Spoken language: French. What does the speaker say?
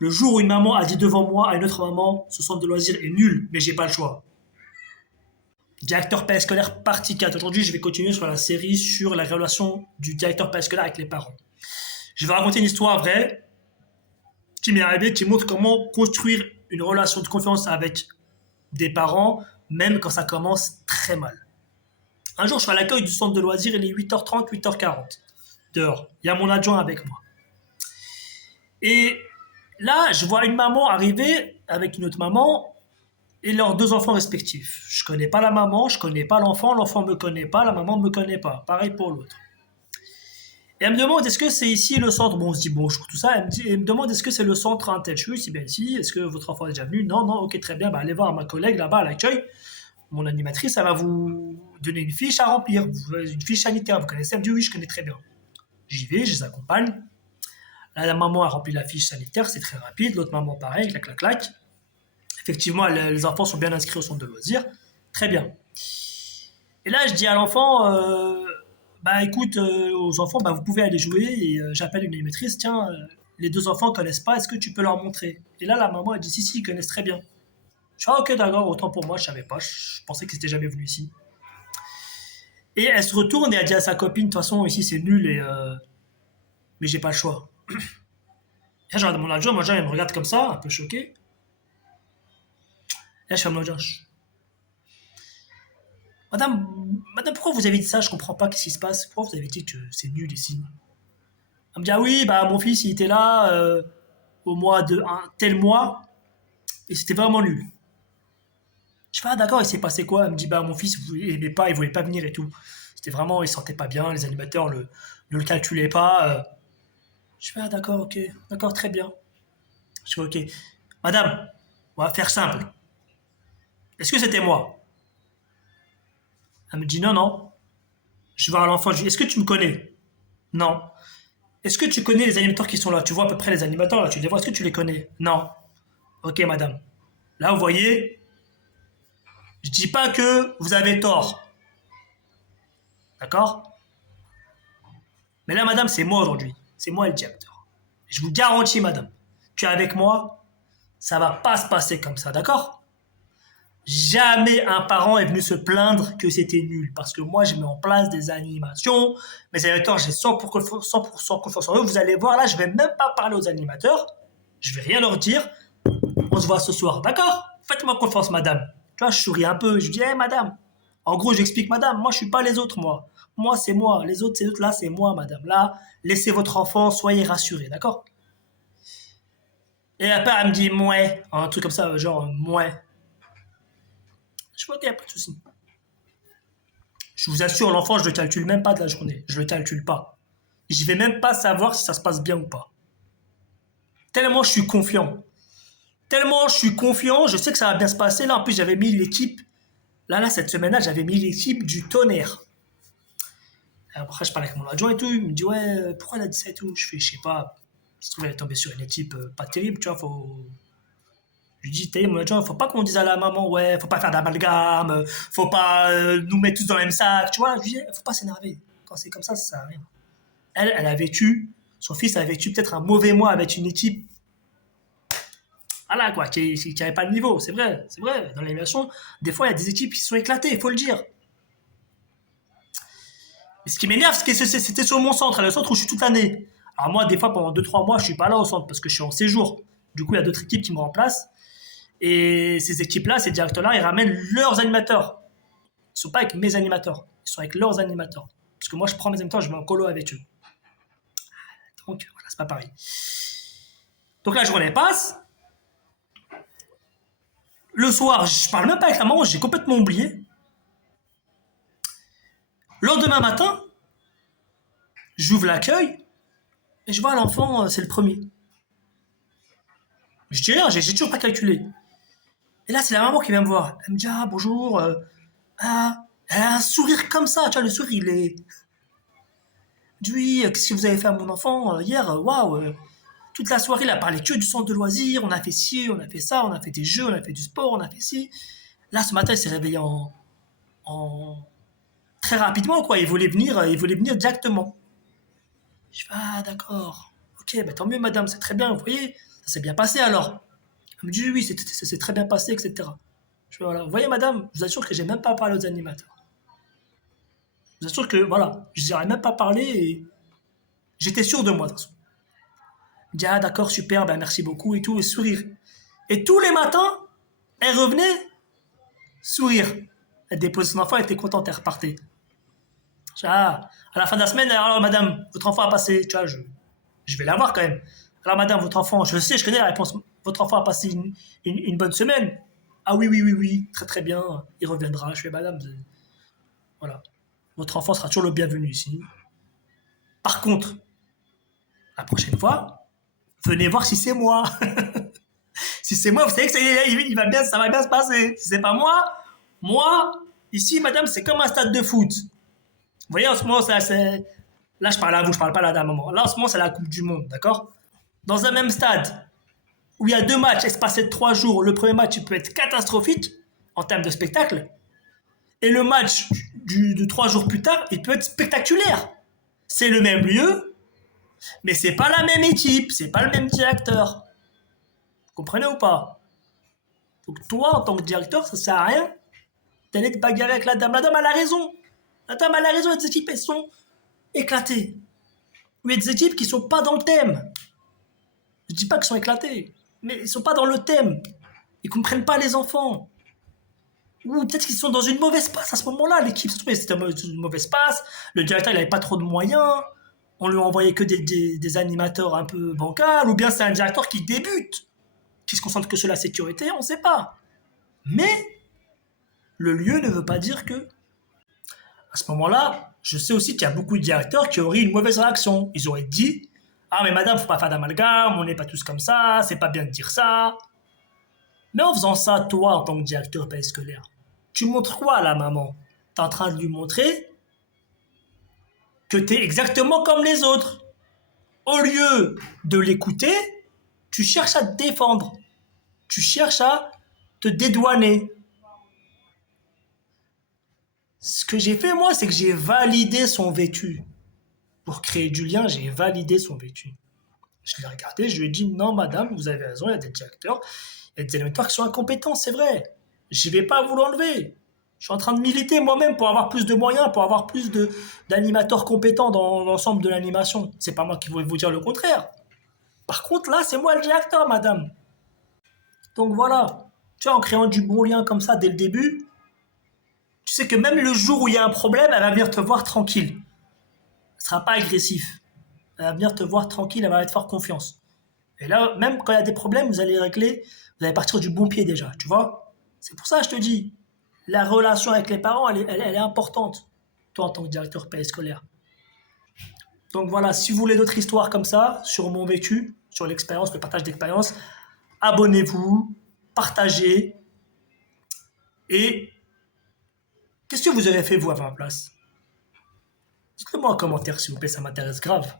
Le jour où une maman a dit devant moi à une autre maman, ce centre de loisirs est nul, mais j'ai pas le choix. Directeur périscolaire partie 4. Aujourd'hui, je vais continuer sur la série sur la relation du directeur périscolaire avec les parents. Je vais raconter une histoire vraie qui m'est arrivée, qui montre comment construire une relation de confiance avec des parents, même quand ça commence très mal. Un jour, je suis à l'accueil du centre de loisirs, il est 8h30, 8h40. Dehors. Il y a mon adjoint avec moi. Et là, je vois une maman arriver avec une autre maman et leurs deux enfants respectifs. Je connais pas la maman, je connais pas l'enfant me connaît pas, la maman me connaît pas. Pareil pour l'autre. Et elle me demande est-ce que c'est ici le centre. Bon, on se dit bonjour, tout ça. Elle me demande est-ce que c'est le centre un tel. Je suis c'est bien ici. Est-ce que votre enfant est déjà venu? Non, non, ok, très bien. Bah, allez voir ma collègue là-bas à l'accueil. Mon animatrice, elle va vous donner une fiche à remplir, une fiche sanitaire. Vous connaissez? Elle me dit oui, je connais très bien. J'y vais, je les accompagne. Là, la maman a rempli la fiche sanitaire, c'est très rapide. L'autre maman, pareil, clac, clac, clac. Effectivement, les enfants sont bien inscrits au centre de loisirs. Très bien. Et là, je dis à l'enfant, bah écoute, aux enfants, bah, vous pouvez aller jouer. Et j'appelle une animatrice, tiens, les deux enfants connaissent pas, est-ce que tu peux leur montrer? Et là, la maman, elle dit, si, si, ils connaissent très bien. Je dis, ah, ok, d'accord, autant pour moi, je savais pas, je pensais qu'ils étaient jamais venus ici. Et elle se retourne et elle dit à sa copine, de toute façon, ici c'est nul, mais j'ai pas le choix. Et là, je regarde mon adjoint, il me regarde comme ça, un peu choqué. Et là, je fais à mon adjoint, madame, madame, pourquoi vous avez dit ça? Je comprends pas, qu'est-ce qui se passe? Pourquoi vous avez dit que c'est nul ici? Elle me dit, ah oui, bah mon fils, il était là au mois de un tel mois, et c'était vraiment nul. Je fais, ah d'accord, il s'est passé quoi? Elle me dit, bah mon fils, il aimait pas, il voulait pas venir et tout. C'était vraiment, il se sentait pas bien, les animateurs ne le calculaient pas. Je fais, ah d'accord, ok, d'accord, très bien. Je fais, ok. Madame, on va faire simple. Est-ce que c'était moi? Elle me dit, non, non. Je vais voir l'enfant, je lui dis, est-ce que tu me connais? Non. Est-ce que tu connais les animateurs qui sont là? Tu vois à peu près les animateurs là, tu les vois, est-ce que tu les connais? Non. Ok, madame. Là, vous voyez, je dis pas que vous avez tort. D'accord? Mais là, madame, c'est moi aujourd'hui. C'est moi le directeur. Je vous garantis, madame, tu es avec moi, ça va pas se passer comme ça, d'accord? Jamais un parent est venu se plaindre que c'était nul. Parce que moi, je mets en place des animations. Mes animateurs, j'ai 100% confiance en eux. Vous allez voir, là, je vais même pas parler aux animateurs. Je vais rien leur dire. On se voit ce soir, d'accord? Faites-moi confiance, madame. Tu vois, je souris un peu. Je dis, hé, madame. En gros, j'explique, madame, moi, je suis pas les autres, moi. Moi, c'est moi. Les autres, c'est autres. Là, c'est moi, madame. Là, laissez votre enfant, soyez rassurés, d'accord? Et après, elle me dit, mouais. Un truc comme ça, genre, mouais. Je vois, ok, pas de souci. Je vous assure, l'enfant, je le calcule même pas de la journée. Je le calcule pas. Je vais même pas savoir si ça se passe bien ou pas. Tellement je suis confiant. Tellement je suis confiant, je sais que ça va bien se passer. Là, en plus, j'avais mis l'équipe. Là, cette semaine-là, j'avais mis l'équipe du tonnerre. Après, je parlais avec mon adjoint et tout. Il me dit, ouais, pourquoi elle a dit ça et tout? Je fais, je sais pas. Il se trouve, elle est tombée sur une équipe pas terrible, tu vois. Je lui dis, t'es mon adjoint, faut pas qu'on dise à la maman, ouais, faut pas faire d'amalgame, faut pas nous mettre tous dans le même sac, tu vois. Je lui dis, faut pas s'énerver. Quand c'est comme ça sert à rien. Elle a vécu, son fils a vécu peut-être un mauvais mois avec une équipe, voilà quoi, qui avait pas de niveau, c'est vrai, c'est vrai. Dans l'animation, des fois, il y a des équipes qui se sont éclatées, il faut le dire. Et ce qui m'énerve, c'est que c'était sur mon centre, le centre où je suis toute l'année. Alors moi, des fois, pendant 2 3 mois, je suis pas là au centre parce que je suis en séjour. Du coup, il y a d'autres équipes qui me remplacent. Et ces équipes-là, ces directeurs-là, ils ramènent leurs animateurs. Ils sont pas avec mes animateurs, ils sont avec leurs animateurs. Parce que moi, je prends mes animateurs, je mets en colo avec eux. Donc, voilà, c'est pas pareil. Donc la journée passe. Le soir, je parle même pas avec la maman, j'ai complètement oublié. Le lendemain matin, j'ouvre l'accueil et je vois l'enfant, c'est le premier. Je dis rien, j'ai toujours pas calculé. Et là, c'est la maman qui vient me voir. Elle me dit, ah bonjour, ah, elle a un sourire comme ça, tu vois, le sourire, il est. Je dis, oui, qu'est-ce que vous avez fait à mon enfant hier? Waouh, toute la soirée, il a parlé que du centre de loisirs, on a fait ci, on a fait ça, on a fait des jeux, on a fait du sport, on a fait ci. Là, ce matin, il s'est réveillé en très rapidement, quoi. Il voulait venir directement. Je fais, ah, d'accord. Ok, bah, tant mieux, madame, c'est très bien. Vous voyez, ça Ça s'est bien passé alors. Elle me dit oui, c'est très bien passé, etc. Je fais, voilà. Vous voyez, madame, je vous assure que j'ai même pas parlé aux animateurs. Je vous assure que, voilà, je n'aurais même pas parlé et j'étais sûr de moi, de toute façon. Elle me dit, ah d'accord, super, ben merci beaucoup et tout, et sourire. Et tous les matins, elle revenait, sourire. Elle déposait son enfant, elle était contente, elle repartait. Je dis, ah, à la fin de la semaine, alors madame, votre enfant a passé, tu vois, je vais l'avoir quand même. Alors madame, votre enfant, je sais, je connais la réponse, votre enfant a passé une bonne semaine. Ah oui, oui, oui, oui, très très bien, il reviendra. Je fais, madame, voilà, votre enfant sera toujours le bienvenu ici. Par contre, la prochaine fois, venez voir si c'est moi. Si c'est moi, vous savez que il va bien, ça va bien se passer. Si c'est pas moi, ici, madame, c'est comme un stade de foot. Vous voyez, en ce moment, là, je parle à vous, je parle pas à la maman. Là, en ce moment, c'est la Coupe du Monde, d'accord? Dans un même stade, où il y a deux matchs espacés de 3 jours, le premier match, il peut être catastrophique en termes de spectacle, et le match de 3 jours plus tard, il peut être spectaculaire. C'est le même lieu, mais c'est pas la même équipe, c'est pas le même directeur. Vous comprenez ou pas? Donc toi, en tant que directeur, ça sert à rien d'aller te bagarrer avec la dame. La dame, elle a raison. La dame, elle a raison, les équipes, elles sont éclatées. Il y a des équipes qui sont pas dans le thème. Je dis pas qu'elles sont éclatées, mais ils sont pas dans le thème. Ils comprennent pas les enfants. Ou peut-être qu'ils sont dans une mauvaise passe à ce moment-là. L'équipe se trouvait c'était une mauvaise passe. Le directeur, il avait pas trop de moyens. On lui envoyait que des animateurs un peu bancals. Ou bien c'est un directeur qui débute, qui se concentre que sur la sécurité, on ne sait pas. Mais le lieu ne veut pas dire que. À ce moment-là, je sais aussi qu'il y a beaucoup de directeurs qui auraient une mauvaise réaction. Ils auraient dit, ah mais madame, faut pas faire d'amalgame, on n'est pas tous comme ça, c'est pas bien de dire ça. Mais en faisant ça, toi, en tant que directeur périscolaire, tu montres quoi à la maman? Tu es en train de lui montrer que tu es exactement comme les autres. Au lieu de l'écouter, tu cherches à te défendre. Tu cherches à te dédouaner. Ce que j'ai fait, moi, c'est que j'ai validé son vécu. Pour créer du lien, j'ai validé son vécu. Je l'ai regardé, je lui ai dit, non, madame, vous avez raison, il y a des directeurs, il y a des animateurs qui sont incompétents, c'est vrai. Je ne vais pas vous l'enlever. Je suis en train de militer moi-même pour avoir plus de moyens, pour avoir plus d'animateurs compétents dans l'ensemble de l'animation. C'est pas moi qui vais vous dire le contraire. Par contre, là, c'est moi le directeur, madame. Donc voilà. Tu vois, en créant du bon lien comme ça dès le début, tu sais que même le jour où il y a un problème, elle va venir te voir tranquille. Elle ne sera pas agressif. Elle va venir te voir tranquille, elle va te faire confiance. Et là, même quand il y a des problèmes, vous allez régler, vous allez partir du bon pied déjà, tu vois. C'est pour ça que je te dis, la relation avec les parents, elle est importante, toi en tant que directeur périscolaire. Donc voilà, si vous voulez d'autres histoires comme ça, sur mon vécu, sur l'expérience, le partage d'expérience, abonnez-vous, partagez, et qu'est-ce que vous aurez fait vous à ma place? Dites-le moi en commentaire s'il vous plaît, ça m'intéresse grave.